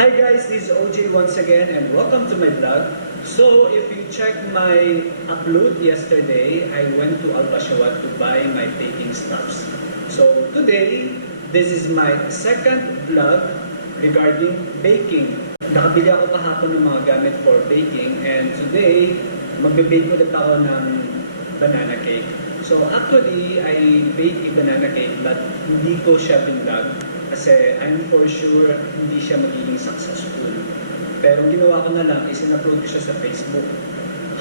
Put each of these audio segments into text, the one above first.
Hi guys, this is OJ once again and welcome to my vlog. So if you check my upload yesterday, I went to Alpasawat to buy my baking stuffs. So today, this is my second vlog regarding baking. Nakabili ako kahapon ng mga gamit for baking and today, magbe-bake ulit ako ng banana cake. So actually, I bake a banana cake but hindi ko siya binlog. Kasi I'm for sure hindi siya magiging successful. Pero ginawa ko na lang is in-upload ko siya sa Facebook.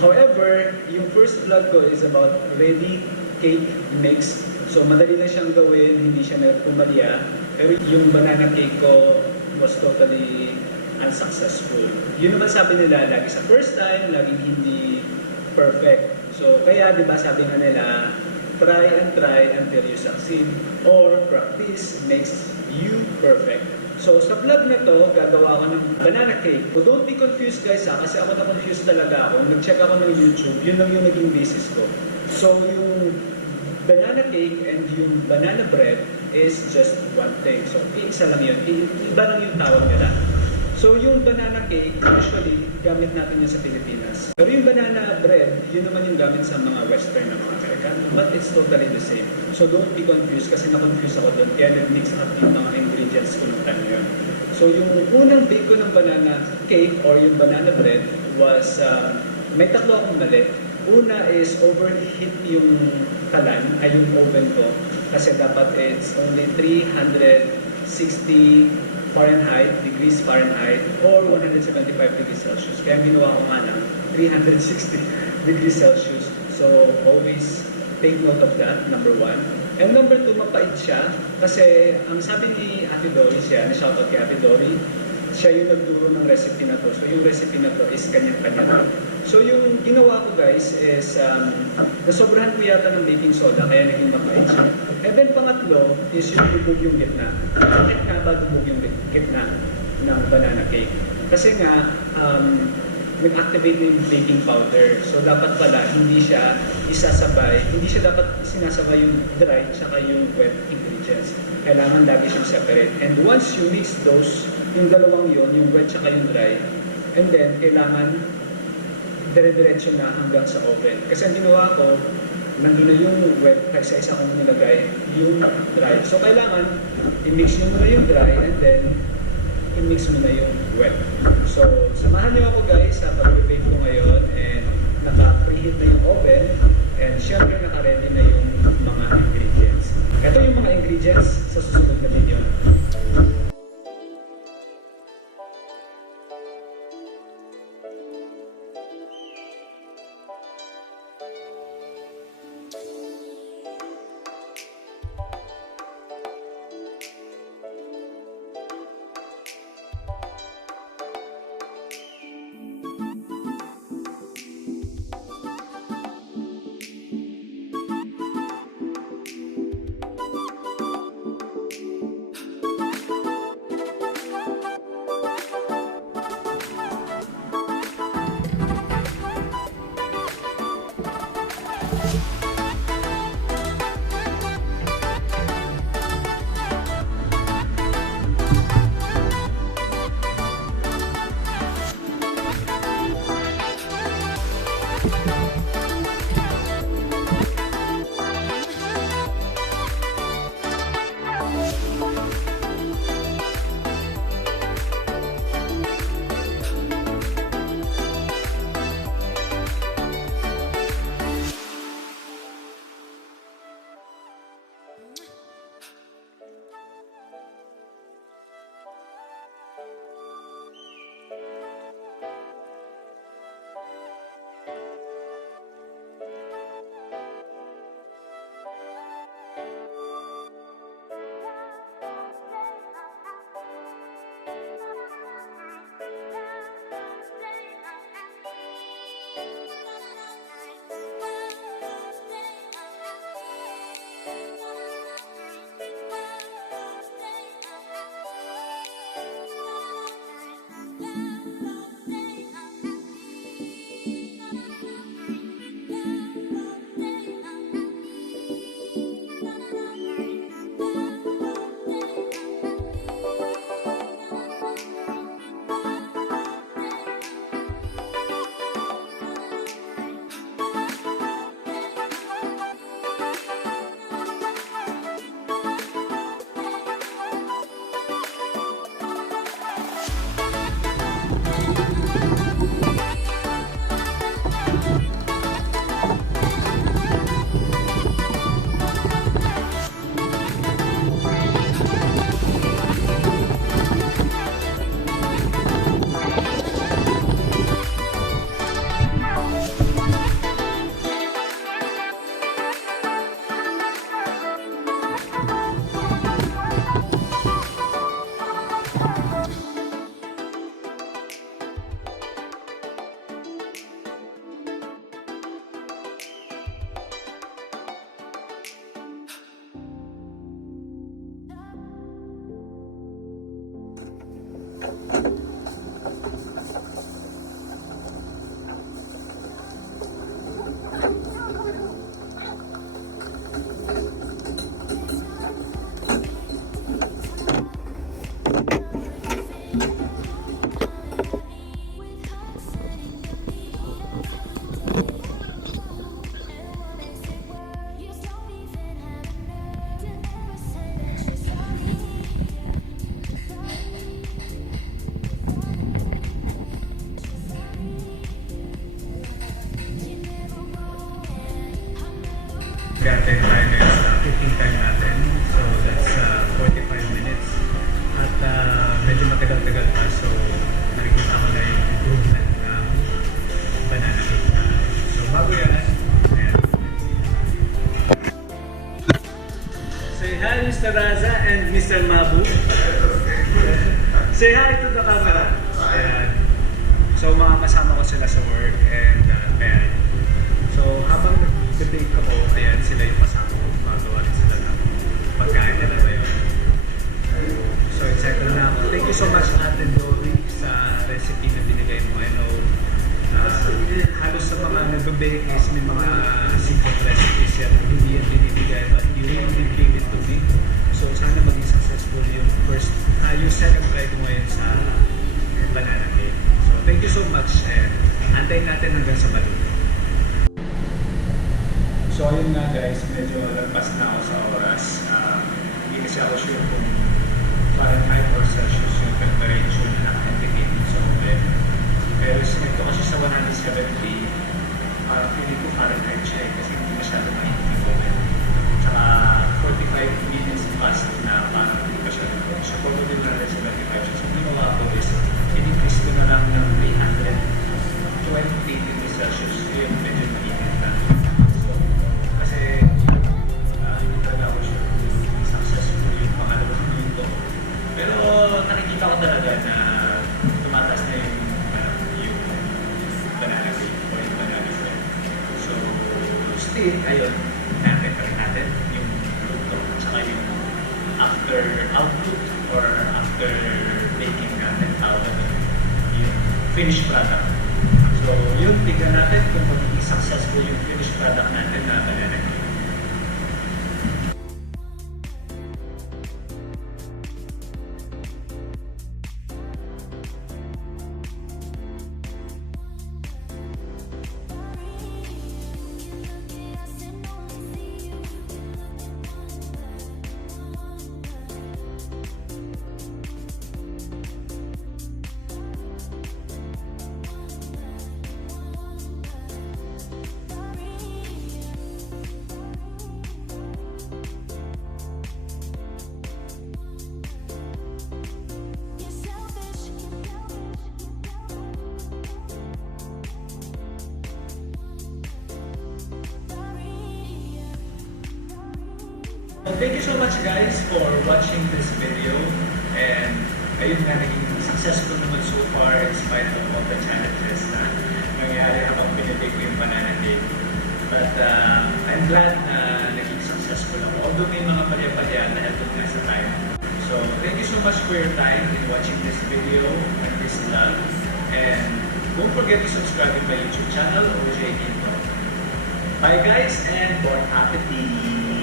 However, yung first vlog ko is about ready cake mix. So madali lang siyang gawin, hindi siya nagpumalya. Pero yung banana cake ko was totally unsuccessful. Yun naman sabi nila, lagi sa first time, laging hindi perfect. So kaya 'di ba sabi nga nila, try until you succeed or practice makes you perfect. So sa vlog na to, gagawa ko ng banana cake. So don't be confused guys kasi ako na-confused talaga ako. Nag-check ako ng YouTube, yun lang yung naging basis ko. So yung banana cake and yung banana bread is just one thing. So isa lang yun, iba lang yung tawag nila. So yung banana cake, usually gamit natin yun sa Pilipinas. Pero yung banana bread, yun naman yung gamit sa mga Western na mga American. But it's totally the same. So don't be confused kasi na-confuse ako doon. Kaya nag-mix up yung mga ingredients ko ng time yun. So yung unang bake ko ng banana cake or yung banana bread was, may tatlo akong mali. Una is overheat yung kalan, ay yung oven ko. Kasi dapat it's only 360 degrees Fahrenheit or 175 degrees Celsius. Kaya ginawa ko nga ng 360 degrees Celsius. So always take note of that, number one. And number two, mapait siya. Kasi ang sabi ni Ate Dory siya, na-shoutout kay Ate Dory, siya yung nagturo ng recipe na to. So yung recipe na to is kanya-kanya. So yung ginawa ko guys is, nasobrahan ko yata ng baking soda kaya naging mapait siya. And then pangatlo is yung dubog yung gitna. Bakit nga ba dubog yung gitna ng banana cake? Kasi nga, nag-activate na yung baking powder. So dapat pala hindi siya isasabay, hindi siya dapat sinasabay yung dry tsaka yung wet ingredients. Kailangan lagi siyang separate. And once you mix those, yung dalawang yon, yung wet tsaka yung dry, and then kailangan dire-diretso na hanggang sa oven. Kasi ang ginawa ko, nandun na yung wet, kasi isa kong nilagay yung dry. So kailangan i-mix mo na yung dry and then i-mix mo na yung wet. So samahan niyo ako guys sa pag-bake ko ngayon and naka-preheat na yung oven and syempre naka-ready na yung mga ingredients. Ito yung mga ingredients sa susunod na video. matagal-tagal pa. So, nakikita ko na yung improvement ng banana cake na. So, bago yan, ayan. Say hi, Mr. Raza and Mr. Mabu. Say hi to the camera. Ayan. So, mga kasama ko sila sa work and ayan. So, habang nag-bake ako, ayan, sila yung kasama ko. Magawa rin sila ng pagkain nila ba yun. So, excited na ako. Thank you so much, Ate Dory, sa recipe na binigay mo. I know, halos sa mga nag-bake is may mga secret recipes yan. Hindi yan binibigay, but you really gave it to me. So, sana maging successful yung yung second try ko ngayon sa banana cake. So, thank you so much. And antayin natin hanggang sa maluto. So, ayun nga guys, medyo lagpas na ako sa oras. Hindi kasi ako sure kung Fahrenheit or Celsius yung temperature na naka-indicate sa oven. Pero sinito kasi sa 170, parang feeling ko Fahrenheit siya kasi hindi masyado mainit yung oven. Tsaka 45 minutes past na parang hindi pa siya. So, probably na rin 75 siya. So, hindi ko ako is, in-increase ko na lang ng 320 degrees Celsius. Yung medyo mainit na. So, kasi, hindi talaga ako sure kung successful yung pangalawang minuto. Pero nakikita ko talaga na tumataas na yung banana cake o yung banana bread. So, still, ayun, natin pa rin natin yung luto at saka yung after outlook or after baking natin tawag yung finished product. So, yun, tignan natin kung magiging successful yung finished product natin na banana cake. Thank you so much guys for watching this video, and ayun nga, naging successful naman so far in spite of all the challenges na nangyari habang pinibake ko yung banana cake. But I'm glad na naging successful ako, although may mga palya-palya na helped nga sa time. So thank you so much for your time in watching this video and this vlog, and don't forget to subscribe to my YouTube channel, OJ Ginto. Bye guys, and bon appetit!